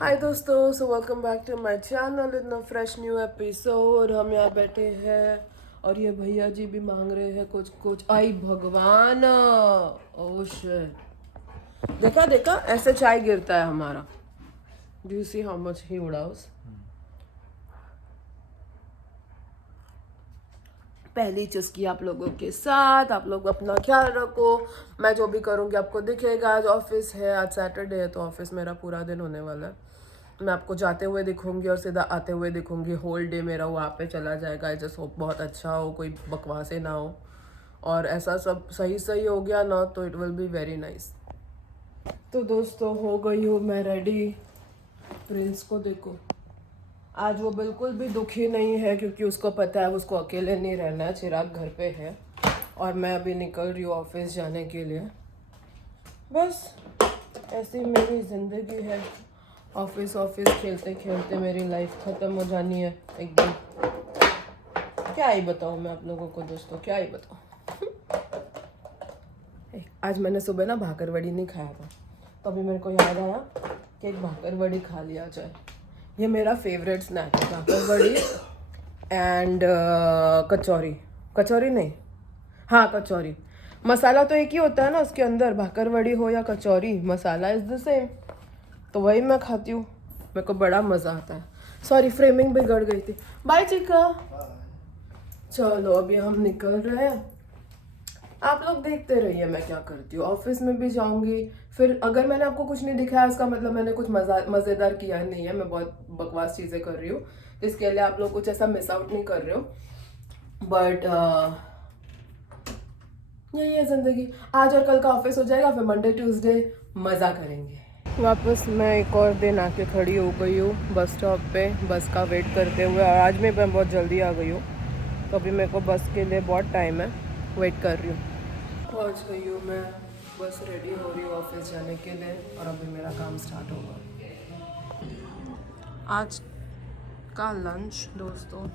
हाय दोस्तों, so welcome back to my channel इतना fresh new episode. हम यहाँ बैठे हैं और ये भैया जी भी मांग रहे हैं कुछ कुछ। आई भगवान, ओह शिट, देखा देखा ऐसे चाय गिरता है हमारा। Do you see how much he उड़ाउस। पहली चुस्की आप लोगों के साथ। आप लोग अपना ख्याल रखो। मैं जो भी करूँगी आपको दिखेगा। आज ऑफिस है, आज सैटरडे है तो ऑफिस मेरा पूरा दिन होने वाला है। मैं आपको जाते हुए दिखूंगी और सीधा आते हुए दिखूंगी। होल डे मेरा वहाँ पे चला जाएगा। आई जस्ट होप बहुत अच्छा हो, कोई बकवासे ना हो और ऐसा सब सही सही हो गया ना तो it will be very nice. तो दोस्तों, हो गई हूँ मैं रेडी। प्रिंस को देखो, आज वो बिल्कुल भी दुखी नहीं है क्योंकि उसको पता है उसको अकेले नहीं रहना है। चिराग घर पे है और मैं अभी निकल रही हूँ ऑफिस जाने के लिए। बस ऐसी मेरी ज़िंदगी है। ऑफिस ऑफिस खेलते खेलते मेरी लाइफ ख़त्म हो जानी है एकदम। क्या ही बताऊँ मैं आप लोगों को दोस्तों, क्या ही बताऊँ। आज मैंने सुबह ना भाकरवड़ी नहीं खाया था तो अभी मेरे को याद आया कि एक भाकरवड़ी खा लिया जाए। ये मेरा फेवरेट स्नैक है, भाकरवड़ी एंड कचौरी। कचौरी नहीं, हाँ कचौरी। मसाला तो एक ही होता है ना उसके अंदर, भाकरवड़ी हो या कचौरी, मसाला इज़ द सेम। तो वही मैं खाती हूँ, मेरे को बड़ा मज़ा आता है। सॉरी, फ्रेमिंग बिगड़ गई थी। बाय चिका। चलो अभी हम निकल रहे हैं। आप लोग देखते रहिए मैं क्या करती हूँ। ऑफिस में भी जाऊंगी, फिर अगर मैंने आपको कुछ नहीं दिखाया इसका मतलब मैंने कुछ मज़ेदार किया नहीं है। मैं बहुत बकवास चीज़ें कर रही हूँ, तो इसके लिए आप लोग कुछ ऐसा मिस आउट नहीं कर रहे हो। बट यही है ज़िंदगी। आज और कल का ऑफिस हो जाएगा, फिर मंडे ट्यूसडे मज़ा करेंगे। वापस मैं एक और दिन आके खड़ी हो गई हूँ बस स्टॉप पे, बस का वेट करते हुए। और आज मैं बहुत जल्दी आ गई हूँ तो अभी मेरे को बस के लिए बहुत टाइम है, वेट कर रही हूँ। पहुँच गई हूँ मैं, बस रेडी हो रही हूँ ऑफिस जाने के लिए और अभी मेरा काम स्टार्ट होगा। आज का लंच दोस्तों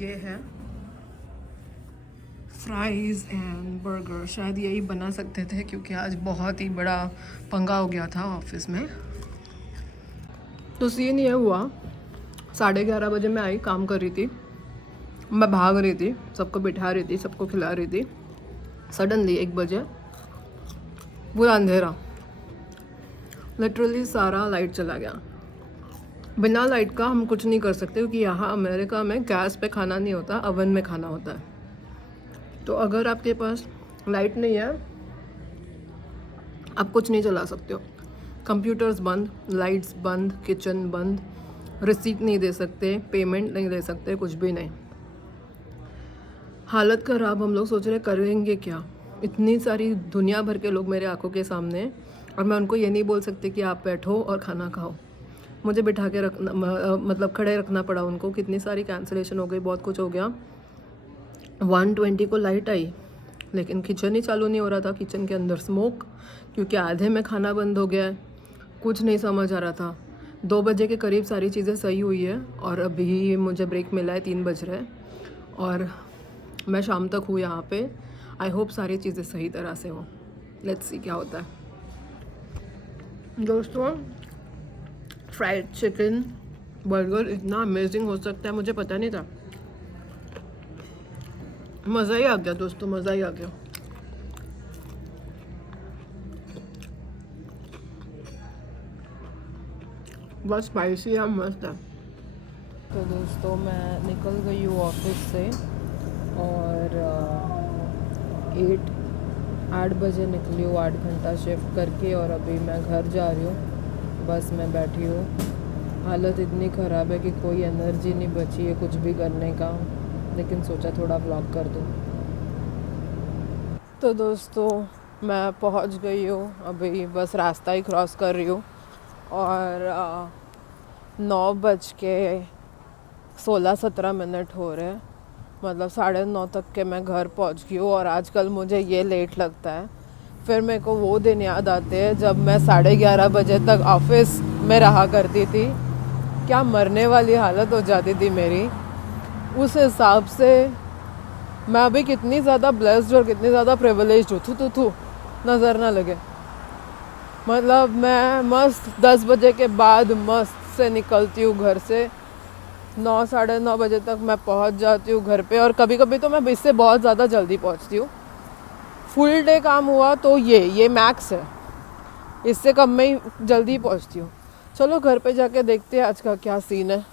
ये है फ्राइज़ एंड बर्गर। शायद यही बना सकते थे क्योंकि आज बहुत ही बड़ा पंगा हो गया था ऑफिस में। तो सीन ये हुआ, 11:30 बजे मैं आई, काम कर रही थी, मैं भाग रही थी, सबको बिठा रही थी, सबको खिला रही थी। सडनली 1 बजे पूरा अंधेरा, लिटरली सारा लाइट चला गया। बिना लाइट का हम कुछ नहीं कर सकते क्योंकि यहाँ अमेरिका में गैस पे खाना नहीं होता, अवन में खाना होता है। तो अगर आपके पास लाइट नहीं है आप कुछ नहीं चला सकते हो। कंप्यूटर्स बंद, लाइट्स बंद, किचन बंद, रिसीट नहीं दे सकते, पेमेंट नहीं दे सकते, कुछ भी नहीं। हालत ख़राब। हम लोग सोच रहे करेंगे क्या, इतनी सारी दुनिया भर के लोग मेरे आंखों के सामने और मैं उनको ये नहीं बोल सकती कि आप बैठो और खाना खाओ। मुझे बिठा के रखना, मतलब खड़े रखना पड़ा उनको। कितनी सारी कैंसिलेशन हो गई, बहुत कुछ हो गया। 1:20 को लाइट आई लेकिन किचन ही चालू नहीं हो रहा था। किचन के अंदर स्मोक, क्योंकि आधे में खाना बंद हो गया है। कुछ नहीं समझ आ रहा था। 2 बजे के करीब सारी चीज़ें सही हुई है और अभी मुझे ब्रेक मिला है, 3 बज रहे और मैं शाम तक हूँ यहाँ पे। आई होप सारी चीज़ें सही तरह से हो। लेट्स सी क्या होता है। दोस्तों, फ्राइड चिकन बर्गर इतना अमेजिंग हो सकता है मुझे पता नहीं था। मज़ा ही आ गया दोस्तों, मज़ा ही आ गया। बस स्पाइसी है, मस्त है। तो दोस्तों, मैं निकल गई हूँ ऑफिस से और 8 बजे निकली हूँ, 8 घंटा शिफ्ट करके और अभी मैं घर जा रही हूँ। बस में बैठी हूँ। हालत इतनी ख़राब है कि कोई एनर्जी नहीं बची है कुछ भी करने का, लेकिन सोचा थोड़ा व्लॉग कर दूँ। तो दोस्तों, मैं पहुँच गई हूँ, अभी बस रास्ता ही क्रॉस कर रही हूँ और 9:16-17 हो रहे हैं। मतलब 9:30 तक के मैं घर पहुंच गई हूँ और आजकल मुझे ये लेट लगता है। फिर मेरे को वो दिन याद आते हैं जब मैं 11:30 बजे तक ऑफिस में रहा करती थी। क्या मरने वाली हालत हो जाती थी मेरी। उस हिसाब से मैं अभी कितनी ज़्यादा ब्लेस्ड और कितनी ज़्यादा प्रिविलेज्ड हूँ। थू नज़र ना लगे। मतलब मैं मस्त 10 बजे के बाद मस्त से निकलती हूँ घर से, 9 साढ़े 9 बजे तक मैं पहुँच जाती हूँ घर पे। और कभी कभी तो मैं इससे बहुत ज़्यादा जल्दी पहुँचती हूँ। फुल डे काम हुआ तो ये मैक्स है, इससे कम में ही जल्दी पहुँचती हूँ। चलो घर पे जाके देखते हैं आज का क्या सीन है।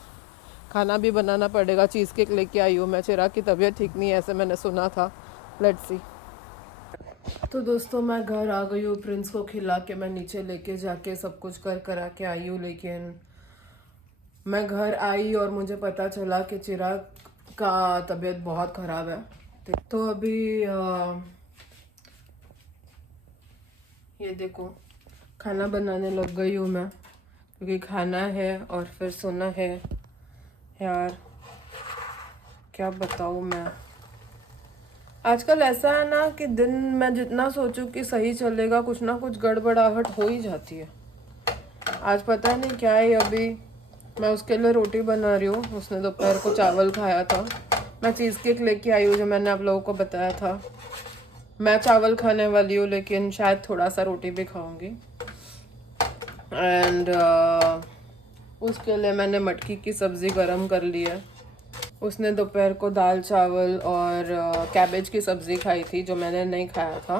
खाना भी बनाना पड़ेगा। चीज़ केक लेके आई हूँ मैं। चिराग की तबीयत ठीक नहीं है ऐसे मैंने सुना था। Let's see. तो दोस्तों मैं घर आ गई हूँ। प्रिंस को खिला के मैं नीचे लेके जाके सब कुछ कर करा के आई हूँ। लेकिन मैं घर आई और मुझे पता चला कि चिराग का तबीयत बहुत ख़राब है। तो अभी ये देखो खाना बनाने लग गई हूँ मैं, क्योंकि खाना है और फिर सोना है। यार क्या बताऊँ मैं, आजकल ऐसा है ना कि दिन मैं जितना सोचूं कि सही चलेगा कुछ ना कुछ गड़बड़ाहट हो ही जाती है। आज पता नहीं क्या है। अभी मैं उसके लिए रोटी बना रही हूँ। उसने दोपहर को चावल खाया था। मैं चीज़ केक लेके आई हूँ जो मैंने आप लोगों को बताया था। मैं चावल खाने वाली हूँ लेकिन शायद थोड़ा सा रोटी भी खाऊंगी। एंड उसके लिए मैंने मटकी की सब्ज़ी गरम कर ली है। उसने दोपहर को दाल चावल और कैबेज की सब्ज़ी खाई थी जो मैंने नहीं खाया था।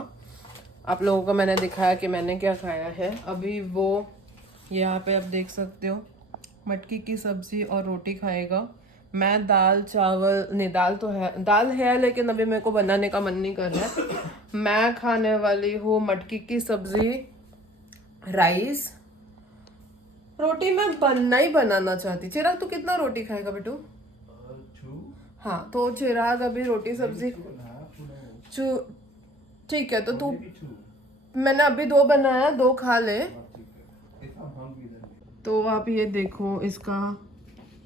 आप लोगों को मैंने दिखाया कि मैंने क्या खाया है। अभी वो यहाँ पे आप देख सकते हो मटकी की सब्ज़ी और रोटी खाएगा। मैं दाल चावल नहीं, दाल है लेकिन अभी मेरे को बनाने का मन नहीं कर रहा है। मैं खाने वाली हूँ मटकी की सब्ज़ी, राइस। रोटी मैं नहीं बनाना चाहती। चिराग तू कितना रोटी खाएगा बेटू? हाँ तो चिराग अभी रोटी सब्जी ठीक है। तो तू, मैंने अभी 2 बनाया, 2 खा ले। तो आप ये देखो इसका,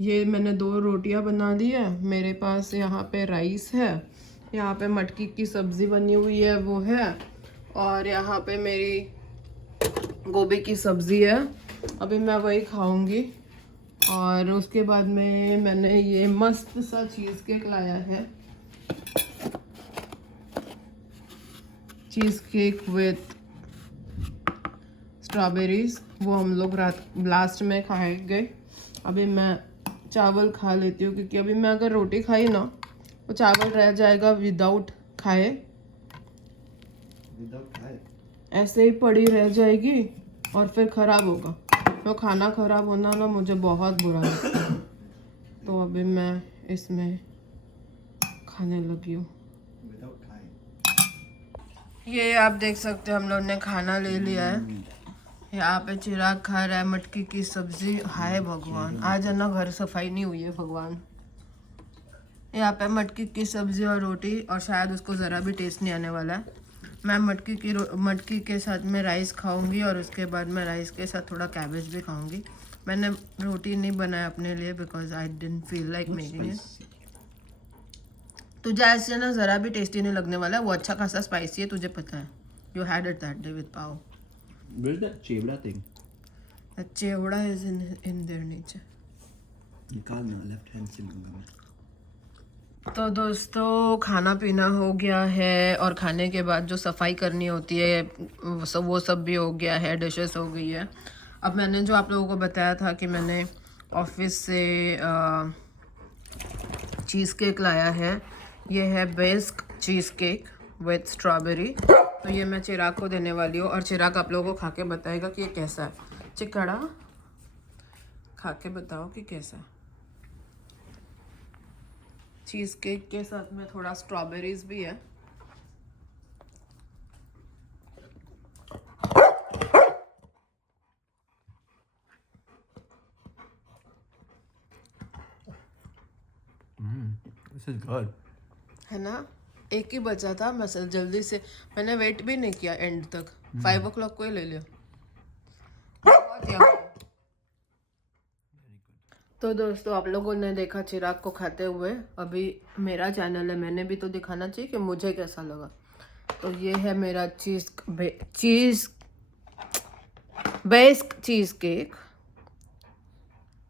ये मैंने 2 रोटियां बना दी है। मेरे पास यहाँ पे राइस है, यहाँ पे मटकी की सब्ज़ी बनी हुई है वो है, और यहाँ पे मेरी गोभी की सब्ज़ी है। अभी मैं वही खाऊंगी। और उसके बाद में मैंने ये मस्त सा चीज़ केक लाया है, चीज़ केक विथ स्ट्रॉबेरीज। वो हम लोग रात लास्ट में खाएंगे। अभी मैं चावल खा लेती हूँ, क्योंकि अभी मैं अगर रोटी खाई ना तो चावल रह जाएगा विदाउट खाए, ऐसे ही पड़ी रह जाएगी और फिर ख़राब होगा। तो खाना ख़राब होना ना मुझे बहुत बुरा लगता है। तो अभी मैं इसमें खाने लगी हूँ। ये आप देख सकते हो हम लोग ने खाना ले लिया है। यहाँ पे चिराग खा रहा है मटकी की सब्जी। हाय भगवान, आज है ना घर सफाई नहीं हुई है भगवान। यहाँ पे मटकी की सब्जी और रोटी, और शायद उसको ज़रा भी टेस्ट नहीं आने वाला है। मैं मटकी के साथ में राइस खाऊंगी और उसके बाद मैं राइस के साथ थोड़ा कैबेज भी खाऊंगी। मैंने रोटी नहीं बनाया अपने लिए because I didn't feel like making it. तुझे ऐसे ना ज़रा भी टेस्टी नहीं लगने वाला है। वो अच्छा खासा स्पाइसी है, तुझे पता है। You had it that day with pav. Where's that chevra thing? The chevra is in there नीचे। निकालना लेफ्ट हैंड से लूंगा मैं। तो दोस्तों खाना पीना हो गया है, और खाने के बाद जो सफाई करनी होती है वो सब भी हो गया है। डिशेस हो गई है। अब मैंने जो आप लोगों को बताया था कि मैंने ऑफिस से चीज़ केक लाया है। ये है बेस्क चीज़ केक विथ स्ट्रॉबेरी। तो ये मैं चिराग को देने वाली हूँ, और चिराग आप लोगों को खा के बताएगा कि ये कैसा है। चिकड़ा खा के बताओ कि कैसा है। चीज़ केक के साथ में थोड़ा स्ट्रॉबेरीज भी है। This is good. है ना, एक ही बचा था। मैं जल्दी से, मैंने वेट भी नहीं किया एंड तक। 5 o'clock को ही ले लिया। तो दोस्तों आप लोगों ने देखा चिराग को खाते हुए। अभी मेरा चैनल है, मैंने भी तो दिखाना चाहिए कि मुझे कैसा लगा। तो ये है मेरा बेस्क चीज़ केक।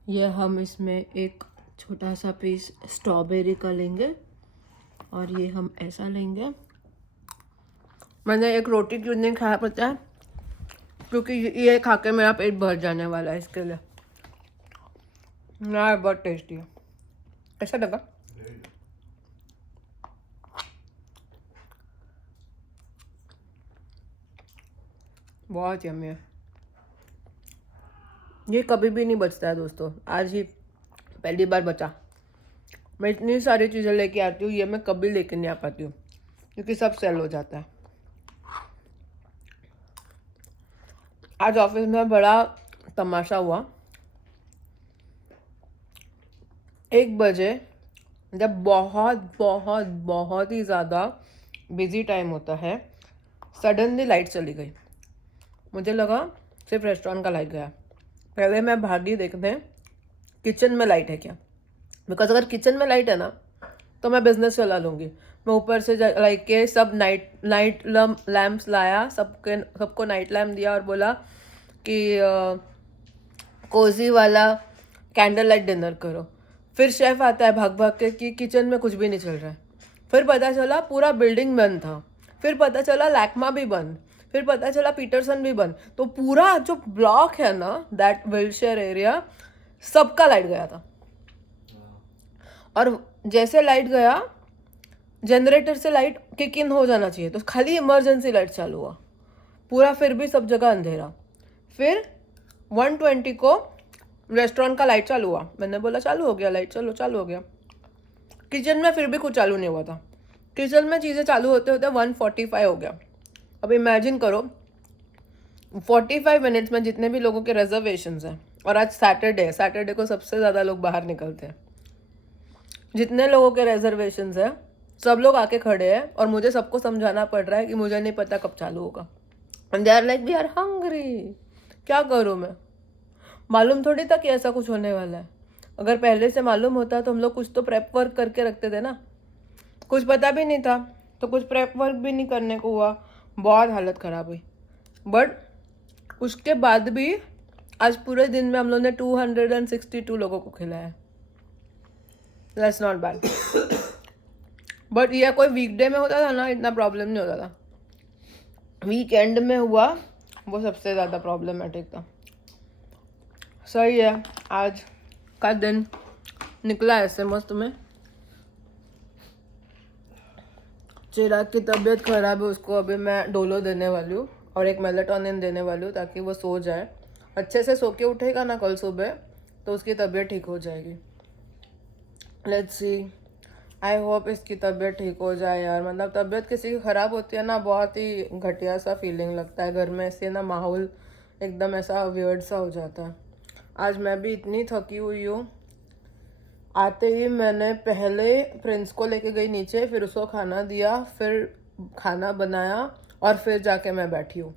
ये हम इसमें एक छोटा सा पीस स्ट्रॉबेरी का लेंगे, और ये हम ऐसा लेंगे। मैंने एक रोटी क्यों नहीं खाया पता है? क्योंकि ये खा के मेरा पेट भर जाने वाला है, इसके लिए। ना बहुत टेस्टी है। कैसा लगा? बहुत यम्मी है। ये कभी भी नहीं बचता है दोस्तों, आज ही पहली बार बचा। मैं इतनी सारी चीज़ें लेके आती हूँ, ये मैं कभी लेके नहीं आ पाती हूँ क्योंकि सब सेल हो जाता है। आज ऑफिस में बड़ा तमाशा हुआ। 1 बजे जब बहुत बहुत बहुत ही ज़्यादा बिजी टाइम होता है, सडनली लाइट चली गई। मुझे लगा सिर्फ रेस्टोरेंट का लाइट गया। पहले मैं भागी देखने किचन में लाइट है क्या, बिकॉज अगर किचन में लाइट है ना तो मैं बिजनेस चला लूँगी। मैं ऊपर से लाइक के सब नाइट लैम्प्स लाया, सबको नाइट लैम्प दिया और बोला कि कोजी वाला कैंडल लाइट डिनर करो। फिर शेफ आता है भाग भाग के कि किचन में कुछ भी नहीं चल रहा है। फिर पता चला पूरा बिल्डिंग बंद था। फिर पता चला लैक्मा भी बंद। फिर पता चला पीटरसन भी बंद। तो पूरा जो ब्लॉक है ना, दैट विल्शेयर एरिया, सबका लाइट गया था। और जैसे लाइट गया, जनरेटर से लाइट किक इन हो जाना चाहिए, तो खाली इमरजेंसी लाइट चालू हुआ पूरा, फिर भी सब जगह अंधेरा। फिर 1:20 को रेस्टोरेंट का लाइट चालू हुआ। मैंने बोला चालू हो गया लाइट, चलो चालू हो गया। किचन में फिर भी कुछ चालू नहीं हुआ था। किचन में चीज़ें चालू होते होते 1:45 हो गया। अब इमेजिन करो 45 मिनट्स में जितने भी लोगों के रिजर्वेशंस हैं, और आज सैटरडे को सबसे ज़्यादा लोग बाहर निकलते हैं। जितने लोगों के रिजर्वेशंस हैं सब लोग आके खड़े हैं और मुझे सबको समझाना पड़ रहा है कि मुझे नहीं पता कब चालू होगा। And they are like we are hungry. क्या करूँ मैं? मालूम थोड़ी था कि ऐसा कुछ होने वाला है। अगर पहले से मालूम होता तो हम लोग कुछ तो प्रेप वर्क करके रखते थे ना। कुछ पता भी नहीं था तो कुछ प्रेप वर्क भी नहीं करने को हुआ। बहुत हालत ख़राब हुई। बट उसके बाद भी आज पूरे दिन में हम लोग ने 262 लोगों को खिलाया। That's not bad. बट यह कोई वीकडे में होता था ना, इतना प्रॉब्लम नहीं होता था। वीकेंड में हुआ वो सबसे ज़्यादा प्रॉब्लमेटिक था। सही है, आज का दिन निकला ऐसे मस्त में। चिराग की तबीयत खराब है, उसको अभी मैं डोलो देने वाली हूँ और एक मेलेटोनिन देने वाली हूँ ताकि वो सो जाए। अच्छे से सो के उठेगा ना कल सुबह तो उसकी तबीयत ठीक हो जाएगी। लेट्स सी, आई होप इसकी तबीयत ठीक हो जाए यार। मतलब तबीयत किसी की ख़राब होती है ना, बहुत ही घटिया सा फीलिंग लगता है घर में। ऐसे ना माहौल एकदम ऐसा वियर्ड सा हो जाता है। आज मैं भी इतनी थकी हुई हूँ। आते ही मैंने पहले प्रिंस को लेके गई नीचे, फिर उसको खाना दिया, फिर खाना बनाया और फिर जाके मैं बैठी हूँ।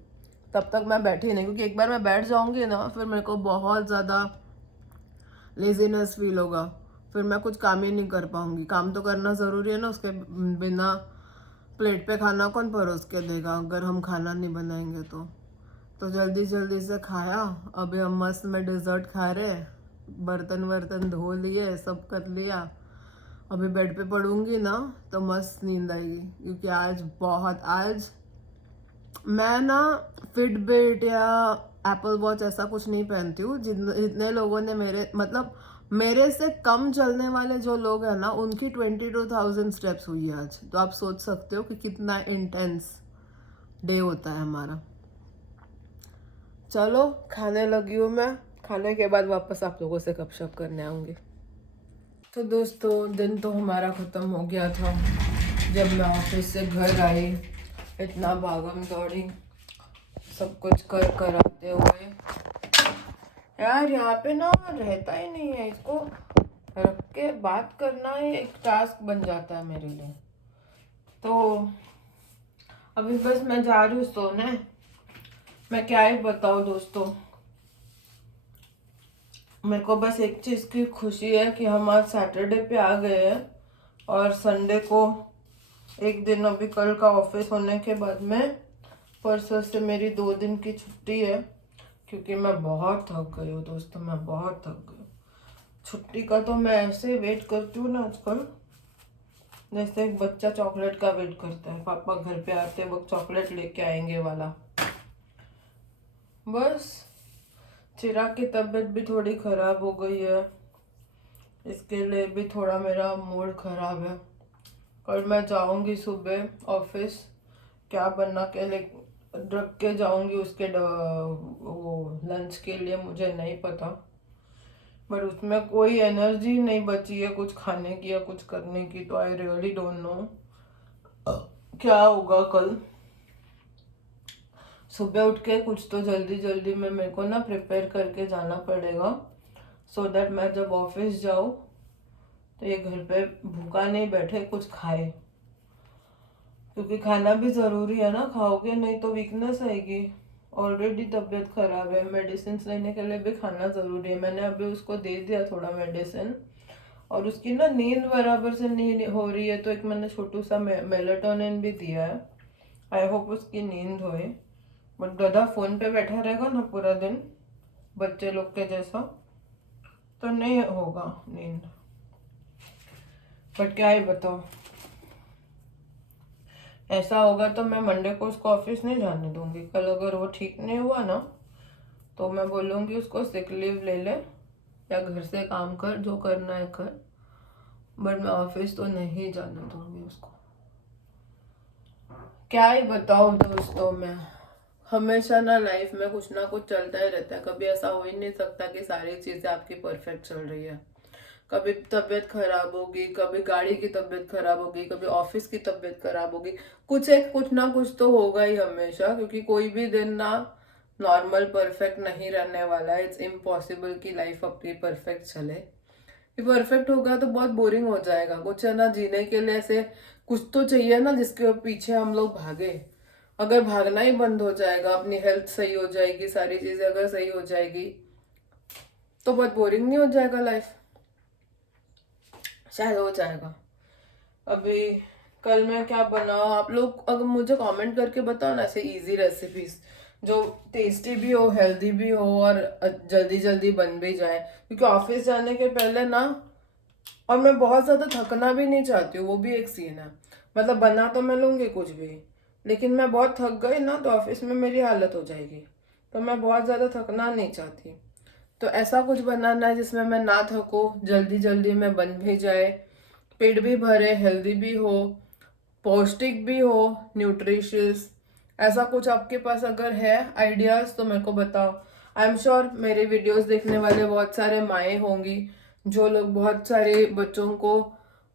तब तक मैं बैठी नहीं, क्योंकि एक बार मैं बैठ जाऊँगी ना फिर मेरे को बहुत ज़्यादा लेजीनेस फील होगा। फिर मैं कुछ काम ही नहीं कर पाऊँगी। काम तो करना ज़रूरी है ना, उसके बिना प्लेट पे खाना कौन परोस के देगा अगर हम खाना नहीं बनाएंगे तो जल्दी जल्दी से खाया। अभी हम मस्त में डिज़र्ट खा रहे, बर्तन वर्तन धो लिए, सब कर लिया। अभी बेड पे पड़ूंगी ना तो मस्त नींद आएगी, क्योंकि आज मैं ना फिटबिट या एप्पल वॉच ऐसा कुछ नहीं पहनती हूँ। जितने लोगों ने मेरे से कम चलने वाले जो लोग हैं ना, उनकी 22,000 स्टेप्स हुई है आज। तो आप सोच सकते हो कि कितना इंटेंस डे होता है हमारा। चलो खाने लगी हूँ मैं, खाने के बाद वापस आप लोगों से गपशप करने आऊँगी। तो दोस्तों दिन तो हमारा ख़त्म हो गया था। जब मैं ऑफिस से घर आई, इतना भागम दौड़ी सब कुछ कर आते हुए, यार यहाँ पे ना रहता ही नहीं है। इसको रख के बात करना ही एक टास्क बन जाता है मेरे लिए। तो अभी बस मैं जा रही हूँ सोने। मैं क्या ही बताऊँ दोस्तों, मेरे को बस एक चीज़ की खुशी है कि हम आज सैटरडे पे आ गए हैं और संडे को एक दिन, अभी कल का ऑफिस होने के बाद में परसों से मेरी 2 दिन की छुट्टी है, क्योंकि मैं बहुत थक गई हूँ दोस्तों। मैं बहुत थक गई हूँ। छुट्टी का तो मैं ऐसे वेट करती हूँ ना आजकल, जैसे एक बच्चा चॉकलेट का वेट करता है, पापा घर पे आते वक्त चॉकलेट लेके आएंगे वाला। बस चिराग की तबीयत भी थोड़ी खराब हो गई है, इसके लिए भी थोड़ा मेरा मूड खराब है। कल मैं जाऊंगी सुबह ऑफिस, क्या बना के ले रख के जाऊंगी उसके वो लंच के लिए मुझे नहीं पता, पर उसमें कोई एनर्जी नहीं बची है कुछ खाने की या कुछ करने की। तो आई रियली डोंट नो क्या होगा कल। सुबह उठ के कुछ तो जल्दी जल्दी में मेरे को ना प्रिपेयर करके जाना पड़ेगा, सो दैट मैं जब ऑफिस जाऊँ तो ये घर पे भूखा नहीं बैठे, कुछ खाए, क्योंकि खाना भी ज़रूरी है ना, खाओगे नहीं तो वीकनेस आएगी। ऑलरेडी तबीयत खराब है, मेडिसिन लेने के लिए भी खाना ज़रूरी है। मैंने अभी उसको दे दिया थोड़ा मेडिसिन, और उसकी ना नींद बराबर से नहीं हो रही है, तो एक मैंने छोटू सा मेलेटोनिन भी दिया है। आई होप उसकी नींद होए, बट गधा फ़ोन पे बैठा रहेगा ना पूरा दिन बच्चे लोग के जैसा, तो नहीं होगा नींद। बट क्या ही बताओ, ऐसा होगा तो मैं मंडे को उसको ऑफिस नहीं जाने दूंगी। कल अगर वो ठीक नहीं हुआ ना तो मैं बोलूँगी उसको सिक लीव ले ले या घर से काम कर, जो करना है कर, बट मैं ऑफिस तो नहीं जाने दूंगी उसको। क्या ही बताऊँ दोस्तों, मैं हमेशा ना लाइफ में कुछ ना कुछ चलता ही रहता है। कभी ऐसा हो ही नहीं सकता कि सारी चीज़ें आपकी परफेक्ट चल रही है। कभी तबीयत खराब होगी, कभी गाड़ी की तबीयत खराब होगी, कभी ऑफिस की तबीयत खराब होगी, कुछ ना कुछ तो होगा ही हमेशा, क्योंकि कोई भी दिन ना नॉर्मल परफेक्ट नहीं रहने वाला है। इट्स इम्पॉसिबल कि लाइफ अपनी परफेक्ट चले। ये परफेक्ट होगा तो बहुत बोरिंग हो जाएगा। कुछ है ना, जीने के लिए ऐसे कुछ तो चाहिए ना जिसके पीछे हम लोग भागे। अगर भागना ही बंद हो जाएगा, अपनी हेल्थ सही हो जाएगी, सारी चीजें अगर सही हो जाएगी, तो बहुत बोरिंग नहीं हो जाएगा लाइफ? शायद हो जाएगा। अभी कल मैं क्या बनाऊँ, आप लोग अगर मुझे कमेंट करके बताओ ना ऐसे इजी रेसिपीज जो टेस्टी भी हो, हेल्दी भी हो और जल्दी जल्दी बन भी जाए, क्योंकि ऑफिस जाने के पहले ना, और मैं बहुत ज़्यादा थकना भी नहीं चाहती हूँ, वो भी एक सीन है। मतलब बना तो मैं लूँगी कुछ भी, लेकिन मैं बहुत थक गई ना तो ऑफिस में मेरी हालत हो जाएगी, तो मैं बहुत ज़्यादा थकना नहीं चाहती। तो ऐसा कुछ बनाना है जिसमें मैं ना थकूँ, जल्दी जल्दी में बन भी जाए, पेट भी भरे, हेल्दी भी हो, पौष्टिक भी हो, न्यूट्रिशियस। ऐसा कुछ आपके पास अगर है आइडियाज तो मेरे को बताओ। आई एम श्योर मेरे वीडियोस देखने वाले बहुत सारे माएँ होंगी जो लोग बहुत सारे बच्चों को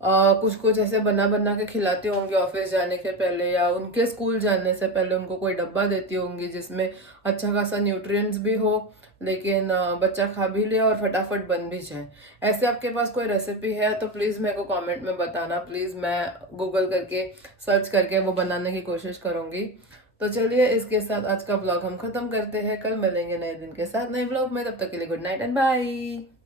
कुछ कुछ ऐसे बना बना के खिलाते होंगे ऑफिस जाने के पहले, या उनके स्कूल जाने से पहले उनको कोई डब्बा देती होंगी जिसमें अच्छा खासा न्यूट्रिएंट्स भी हो, लेकिन बच्चा खा भी ले और फटाफट बन भी जाए। ऐसे आपके पास कोई रेसिपी है तो प्लीज़ मेरे को कमेंट में बताना प्लीज़, मैं गूगल करके सर्च करके वो बनाने की कोशिश करूँगी। तो चलिए इसके साथ आज का ब्लॉग हम खत्म करते हैं, कल मिलेंगे नए दिन के साथ नए ब्लॉग में, तब तक के लिए गुड नाइट एंड बाय।